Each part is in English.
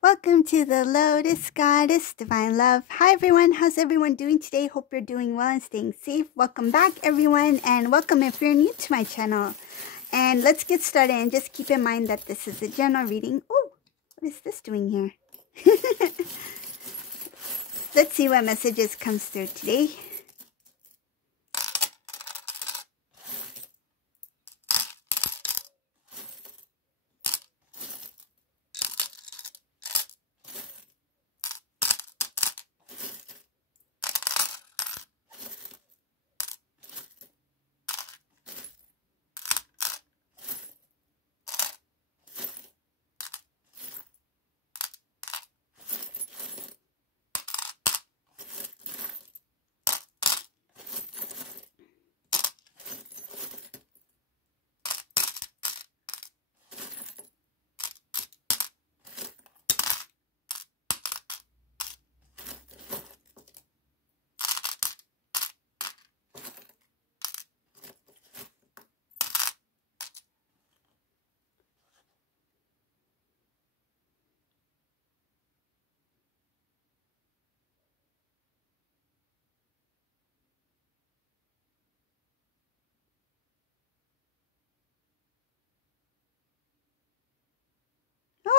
Welcome to the Lotus Goddess Divine Love. Hi everyone, how's everyone doing today? Hope you're doing well and staying safe. Welcome back everyone, and welcome if you're new to my channel. And let's get started, and just keep in mind that this is a general reading. Oh, what is this doing here? Let's see what messages comes through today.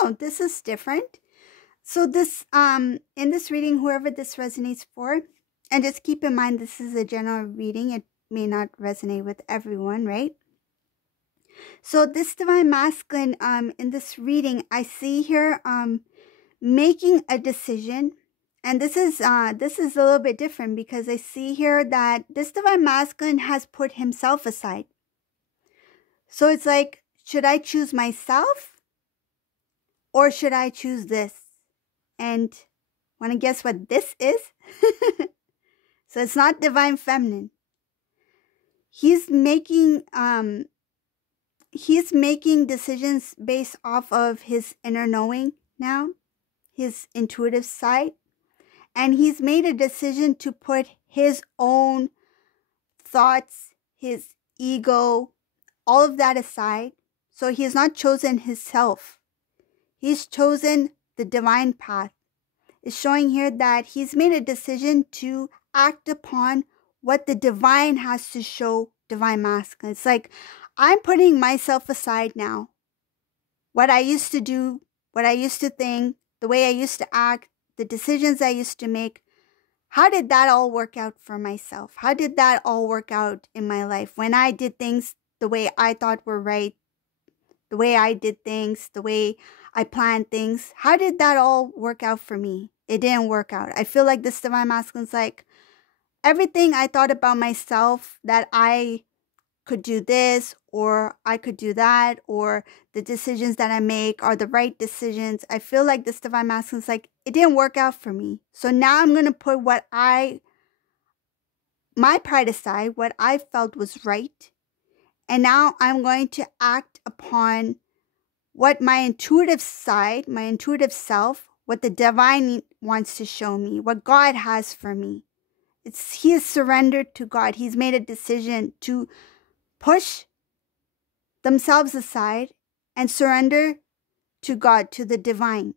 Oh, this is different. So this, in this reading, whoever this resonates for, and just keep in mind this is a general reading. It may not resonate with everyone, right? So this Divine Masculine, in this reading, I see here, making a decision. And this is a little bit different, because I see here that this Divine Masculine has put himself aside. So it's like, should I choose myself or should I choose this? And want to guess what this is? So it's not Divine Feminine. He's making decisions based off of his inner knowing now, his intuitive side. And he's made a decision to put his own thoughts, his ego, all of that aside. So he has not chosen himself. He's chosen the divine path. It's showing here that he's made a decision to act upon what the divine has to show Divine Masculine. It's like, I'm putting myself aside now. What I used to do, what I used to think, the way I used to act, the decisions I used to make, how did that all work out for myself? How did that all work out in my life when I did things the way I thought were right, the way I did things, the way I planned things? How did that all work out for me? It didn't work out. I feel like this Divine Masculine's like, everything I thought about myself, that I could do this or I could do that, or the decisions that I make are the right decisions. I feel like this Divine Masculine's like, it didn't work out for me. So now I'm going to put my pride aside, what I felt was right. And now I'm going to act upon what my intuitive side, my intuitive self, what the divine wants to show me, what God has for me. He has surrendered to God. He's made a decision to push themselves aside and surrender to God, to the divine.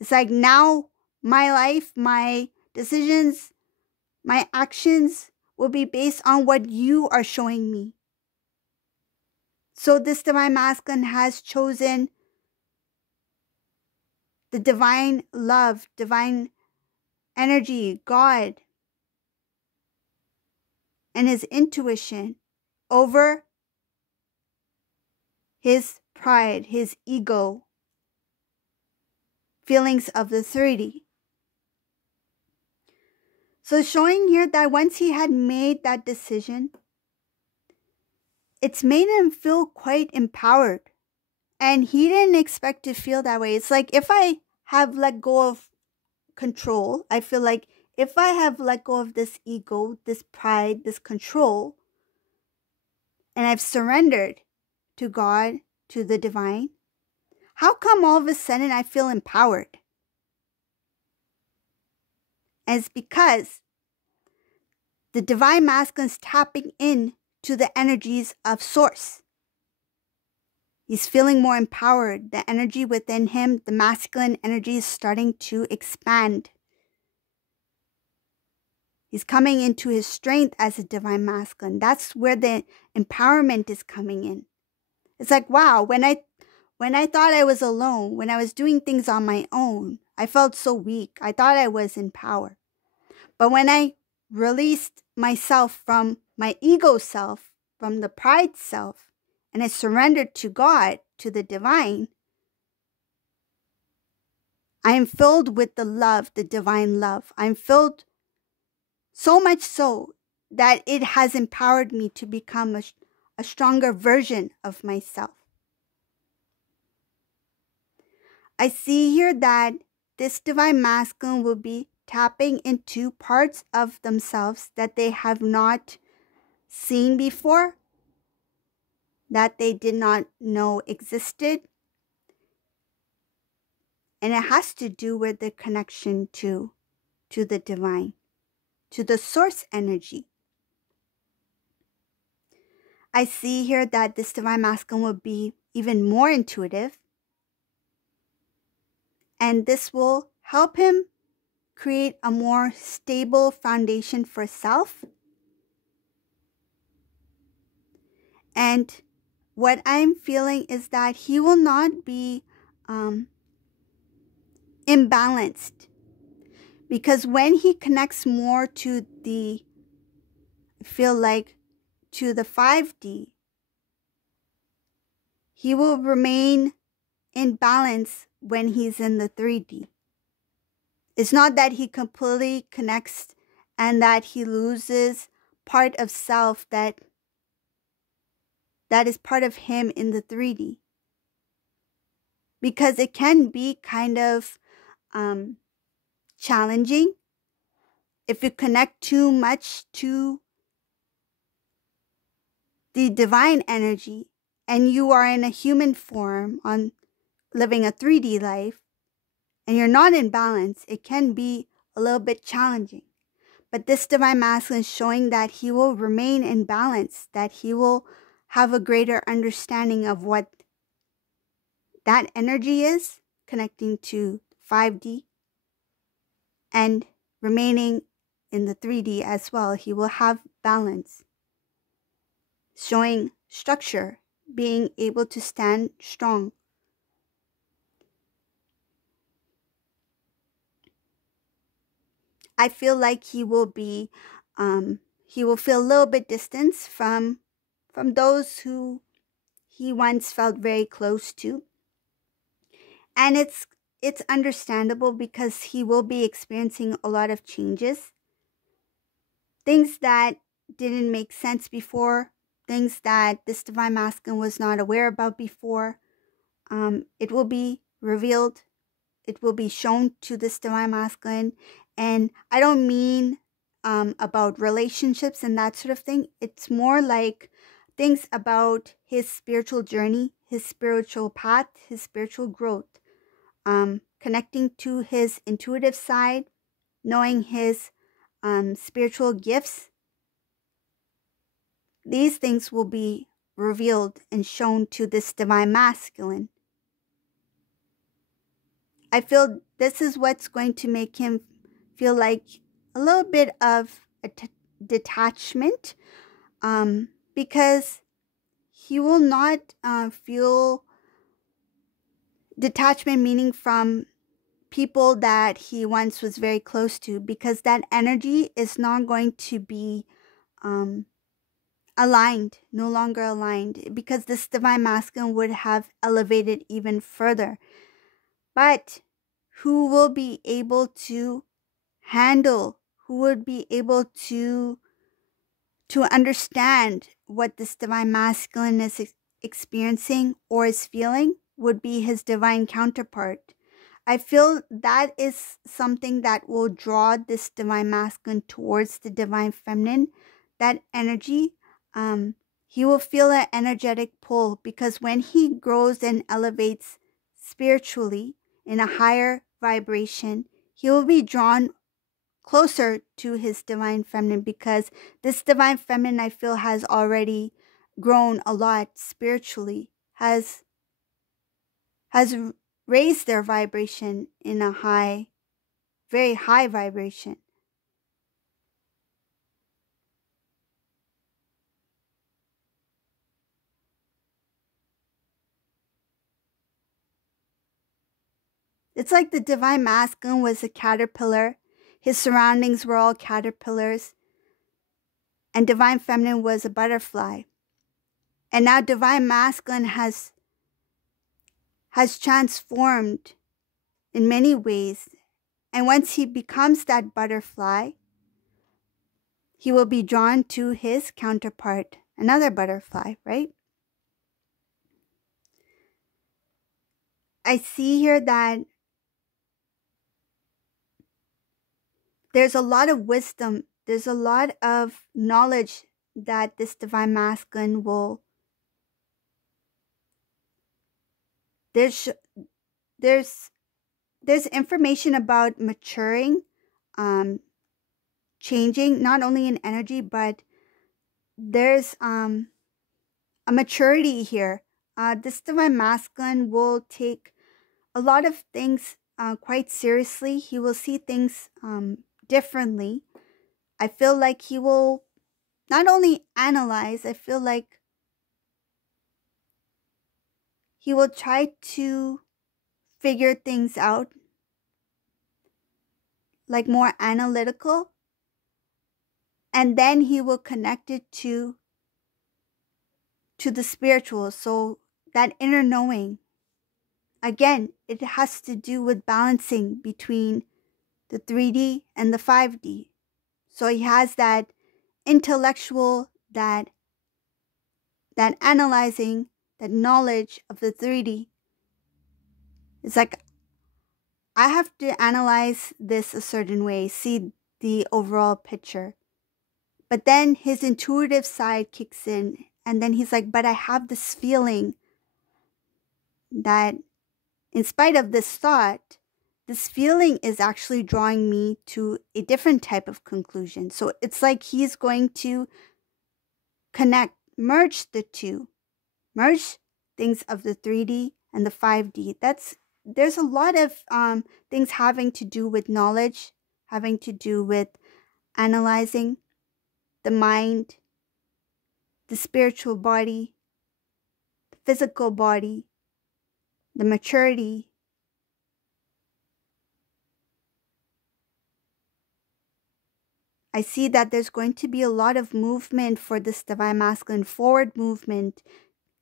It's like, now my life, my decisions, my actions will be based on what you are showing me. So this Divine Masculine has chosen the divine love, divine energy, God, and his intuition over his pride, his ego, feelings of the 30. So showing here that once he had made that decision, it's made him feel quite empowered. And he didn't expect to feel that way. It's like, if I have let go of control, I feel like if I have let go of this ego, this pride, this control, and I've surrendered to God, to the divine, how come all of a sudden I feel empowered? And it's because the Divine Masculine is tapping in to the energies of Source. He's feeling more empowered. The energy within him, the masculine energy, is starting to expand. He's coming into his strength as a divine masculine. That's where the empowerment is coming in. It's like, wow, when I thought I was alone, when I was doing things on my own, I felt so weak. I thought I was in power. But when I released myself from my ego self, from the pride self, and I surrendered to God, to the divine, I am filled with the love, the divine love. I'm filled so much so that it has empowered me to become a stronger version of myself. I see here that this divine masculine will be tapping into parts of themselves that they have not seen before, that they did not know existed. And it has to do with the connection to the divine, to the source energy. I see here that this divine masculine will be even more intuitive. And this will help him create a more stable foundation for self. And what I'm feeling is that he will not be imbalanced. Because when he connects more to the, I feel like, to the 5D, he will remain in balance when he's in the 3D. It's not that he completely connects and that he loses part of self that is part of him in the 3D. Because it can be kind of challenging if you connect too much to the divine energy and you are in a human form on living a 3D life and you're not in balance. It can be a little bit challenging. But this divine masculine is showing that he will remain in balance, that he will have a greater understanding of what that energy is, connecting to 5D and remaining in the 3D as well. He will have balance, showing structure, being able to stand strong. I feel like he will feel a little bit distant from those who he once felt very close to. And it's understandable because he will be experiencing a lot of changes. Things that didn't make sense before, things that this divine masculine was not aware about before. It will be revealed. It will be shown to this divine masculine. And I don't mean about relationships and that sort of thing. It's more like things about his spiritual journey, his spiritual path, his spiritual growth. Connecting to his intuitive side, knowing his spiritual gifts. These things will be revealed and shown to this divine masculine. I feel this is what's going to make him feel like a little bit of a detachment, because he will not feel detachment, meaning from people that he once was very close to, because that energy is not going to be aligned, no longer aligned, because this divine masculine would have elevated even further. But who will be able to handle, who would be able to understand what this divine masculine is experiencing or is feeling would be his divine counterpart. I feel that is something that will draw this divine masculine towards the divine feminine. That energy, he will feel an energetic pull, because when he grows and elevates spiritually in a higher vibration, he will be drawn closer to his divine feminine, because this divine feminine, I feel, has already grown a lot spiritually, has has raised their vibration in a high, very high vibration. It's like the Divine Masculine was a caterpillar. His surroundings were all caterpillars. And Divine Feminine was a butterfly. And now Divine Masculine has transformed in many ways. And once he becomes that butterfly, he will be drawn to his counterpart, another butterfly, right? I see here that there's a lot of wisdom, there's a lot of knowledge that this Divine Masculine will. There's information about maturing, changing, not only in energy, but there's a maturity here. This Divine Masculine will take a lot of things quite seriously. He will see things differently. I feel like he will not only analyze, I feel like he will try to figure things out, like more analytical, and then he will connect it to the spiritual. So that inner knowing, again, it has to do with balancing between the 3D and the 5D. So he has that intellectual, that analyzing, that knowledge of the 3D. It's like, I have to analyze this a certain way, see the overall picture. But then his intuitive side kicks in, and then he's like, but I have this feeling that in spite of this thought, this feeling is actually drawing me to a different type of conclusion. So it's like he's going to connect, merge the two, merge things of the 3D and the 5D. There's a lot of things having to do with knowledge, having to do with analyzing the mind, the spiritual body, the physical body, the maturity. I see that there's going to be a lot of movement for this Divine Masculine, forward movement,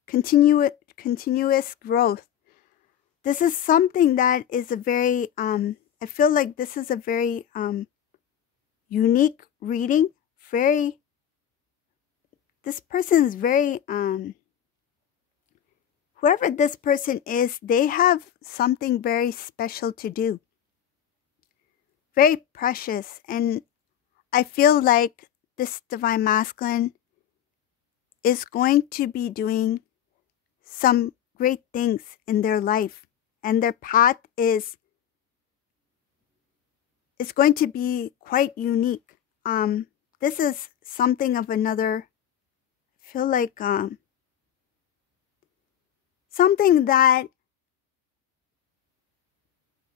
continuous growth. This is something that is a very, I feel like this is a very unique reading. This person is very, whoever this person is, they have something very special to do. Very precious. And I feel like this Divine Masculine is going to be doing some great things in their life. And their path is going to be quite unique. This is something of another, I feel like something that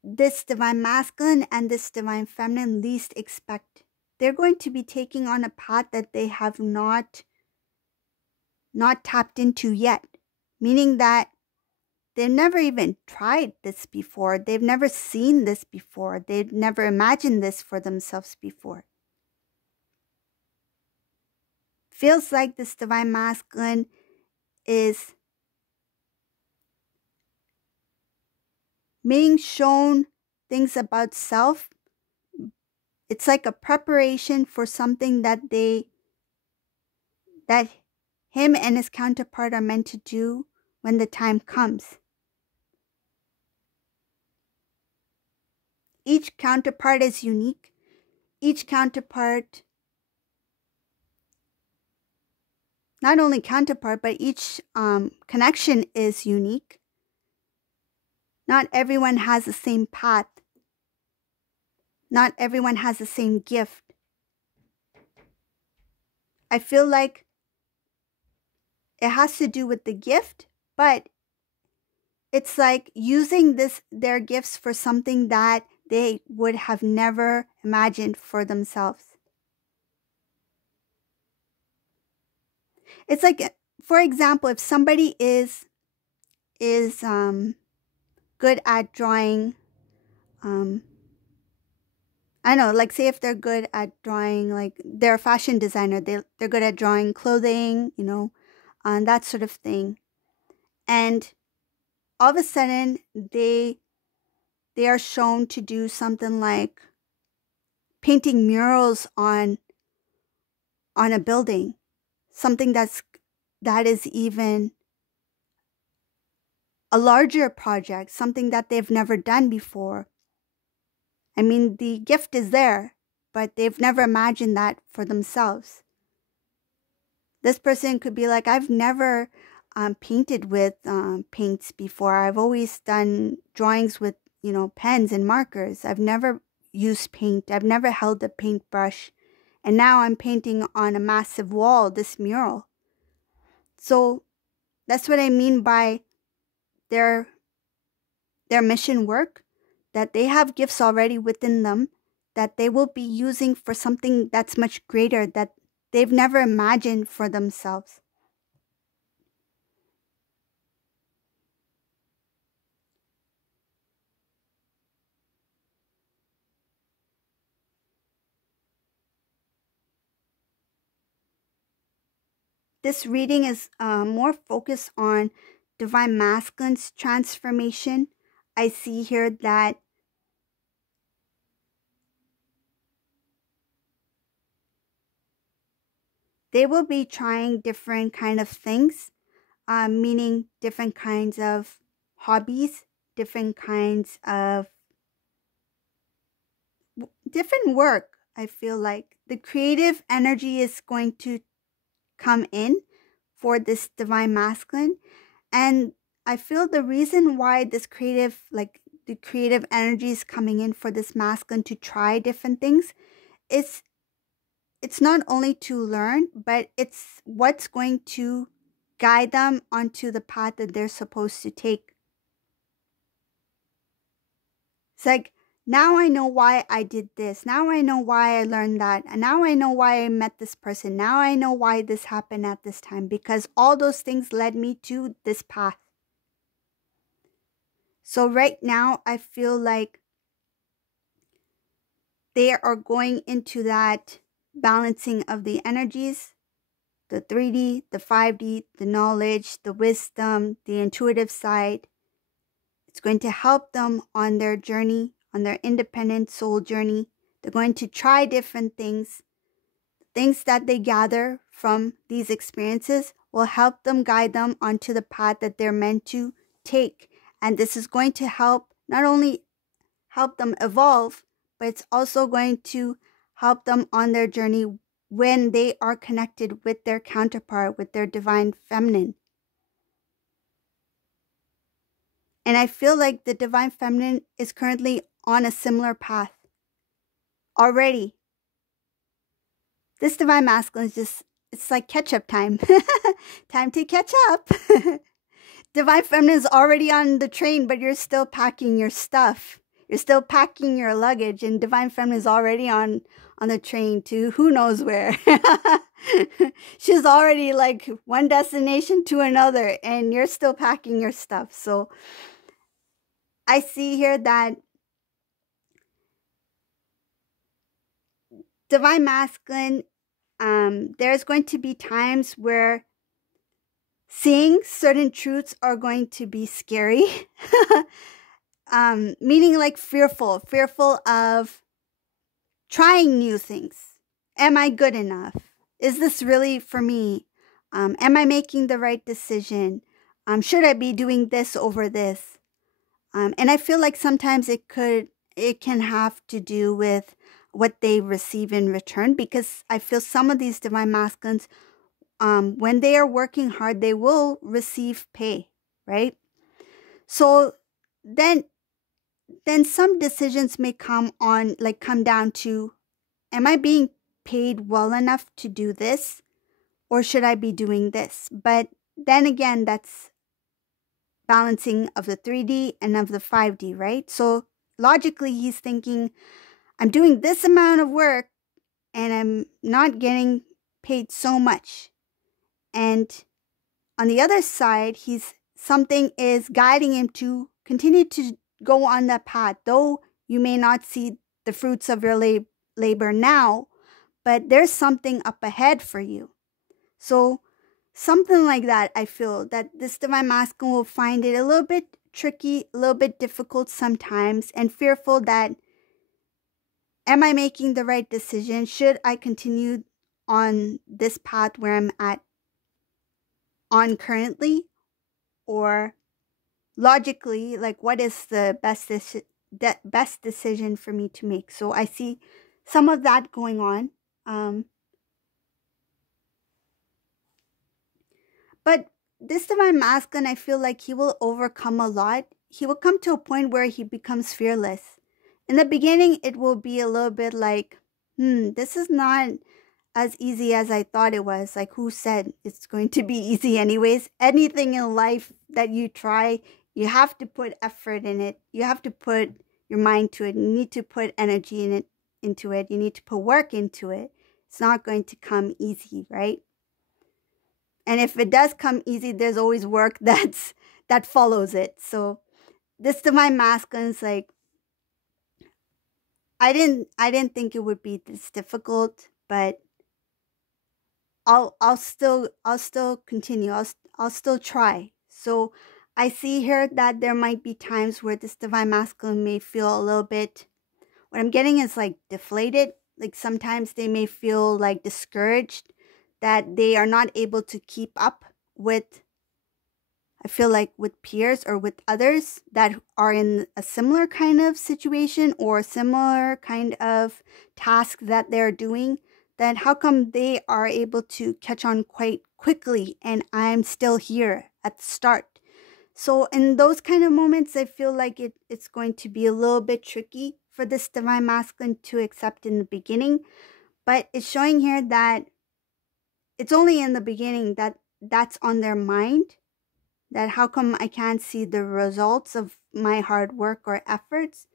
this Divine Masculine and this Divine Feminine least expect. They're going to be taking on a path that they have not tapped into yet, meaning that they've never even tried this before. They've never seen this before. They've never imagined this for themselves before. Feels like this Divine Masculine is being shown things about self. It's like a preparation for something that him and his counterpart are meant to do when the time comes. Each counterpart is unique. Each counterpart, not only counterpart, but each connection is unique. Not everyone has the same path. Not everyone has the same gift. I feel like it has to do with the gift, but it's like using their gifts for something that they would have never imagined for themselves. It's like, for example, if somebody is good at drawing, I know, like say if they're good at drawing, like they're a fashion designer, they're good at drawing clothing, and that sort of thing. And all of a sudden they are shown to do something like painting murals on a building, something that is even a larger project, something that they've never done before. I mean, the gift is there, but they've never imagined that for themselves. This person could be like, I've never painted with paints before. I've always done drawings with, pens and markers. I've never used paint. I've never held a paintbrush. And now I'm painting on a massive wall, this mural. So that's what I mean by their mission work, that they have gifts already within them that they will be using for something that's much greater, that they've never imagined for themselves. This reading is more focused on Divine Masculine's transformation. I see here that they will be trying different kind of things, meaning different kinds of hobbies, different kinds of different work. I feel like the creative energy is going to come in for this Divine Masculine. And I feel the reason why this the creative energy is coming in for this masculine to try different things, it's not only to learn, but it's what's going to guide them onto the path that they're supposed to take. It's like, now I know why I did this. Now I know why I learned that. And now I know why I met this person. Now I know why this happened at this time, because all those things led me to this path. So right now, I feel like they are going into that balancing of the energies, the 3D, the 5D, the knowledge, the wisdom, the intuitive side. It's going to help them on their journey, on their independent soul journey. They're going to try different things. Things that they gather from these experiences will help them guide them onto the path that they're meant to take. And this is going to help not only help them evolve, but it's also going to help them on their journey when they are connected with their counterpart, with their divine feminine. And I feel like the divine feminine is currently on a similar path already. This divine masculine is just, it's like catch-up time. Time to catch up. Divine feminine is already on the train, but you're still packing your stuff. You're still packing your luggage, and divine feminine is already on the train to who knows where. She's already like one destination to another, and you're still packing your stuff. So I see here that divine masculine, there's going to be times where seeing certain truths are going to be scary. Meaning like fearful of trying new things. Am I good enough? Is this really for me? Am I making the right decision? Should I be doing this over this? And I feel like sometimes it can have to do with what they receive in return, because I feel some of these divine masculines, when they are working hard, they will receive pay, right? So then some decisions may come down to, am I being paid well enough to do this, or should I be doing this? But then again, that's balancing of the 3D and of the 5D, right? So logically, he's thinking, I'm doing this amount of work and I'm not getting paid so much. And on the other side, something is guiding him to continue to go on that path, though you may not see the fruits of your labor now, but there's something up ahead for you. So something like that, I feel that this divine masculine will find it a little bit tricky, a little bit difficult sometimes, and fearful that, am I making the right decision? Should I continue on this path where I'm on currently? Or logically, like, what is the best decision for me to make? So I see some of that going on. But this divine masculine, I feel like he will overcome a lot. He will come to a point where he becomes fearless. In the beginning, it will be a little bit like, this is not as easy as I thought it was. Like, who said it's going to be easy anyways? Anything in life that you try, you have to put effort in it. You have to put your mind to it. You need to put energy into it. You need to put work into it. It's not going to come easy, right? And if it does come easy, there's always work that follows it. So this divine masculine is like, I didn't think it would be this difficult, but I'll still continue. I'll still try. So I see here that there might be times where this divine masculine may feel a little bit, what I'm getting is like deflated. Like sometimes they may feel like discouraged that they are not able to keep up with, I feel like, with peers or with others that are in a similar kind of situation or similar kind of task that they're doing. That how come they are able to catch on quite quickly and I'm still here at the start. So in those kind of moments, I feel like it's going to be a little bit tricky for this divine masculine to accept in the beginning. But it's showing here that it's only in the beginning that's on their mind. That how come I can't see the results of my hard work or efforts.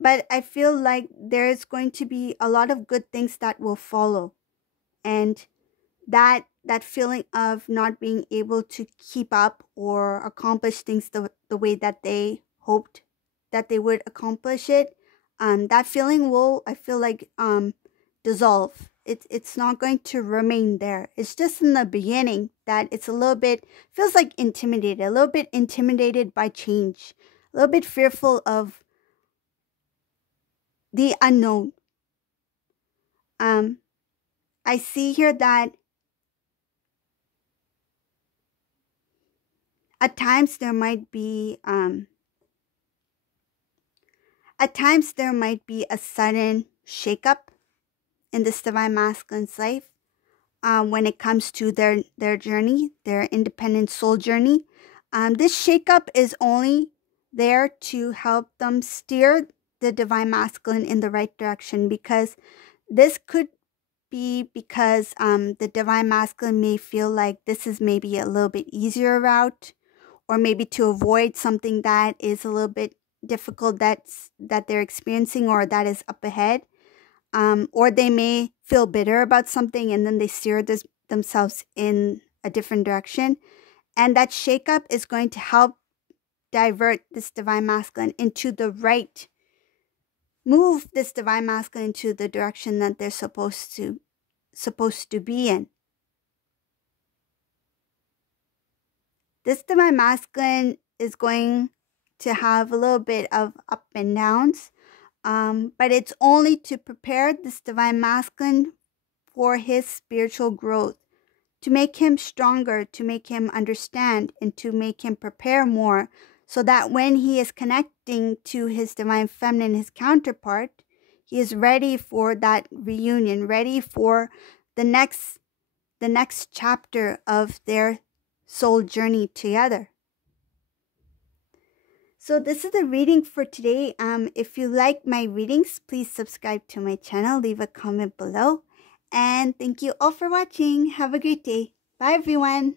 But I feel like there's going to be a lot of good things that will follow. And that feeling of not being able to keep up or accomplish things the way that they hoped that they would accomplish it, that feeling will, I feel like, dissolve. It's not going to remain there. It's just in the beginning that it's a little bit, feels like intimidated, a little bit intimidated by change, a little bit fearful of the unknown. I see here that at times there might be a sudden shakeup in this divine masculine's life when it comes to their journey, their independent soul journey. This shakeup is only there to help them steer the divine masculine in the right direction, because this could be because the divine masculine may feel like this is maybe a little bit easier route, or maybe to avoid something that is a little bit difficult that they're experiencing or that is up ahead. Or they may feel bitter about something and then they steer themselves in a different direction. And that shakeup is going to help divert this divine masculine into the right, move this divine masculine into the direction that they're supposed to be in. This divine masculine is going to have a little bit of up and downs. But it's only to prepare this divine masculine for his spiritual growth, to make him stronger, to make him understand, and to make him prepare more, so that when he is connecting to his divine feminine, his counterpart, he is ready for that reunion, ready for the next chapter of their soul journey together. So this is the reading for today. If you like my readings, please subscribe to my channel, leave a comment below. And thank you all for watching. Have a great day. Bye everyone.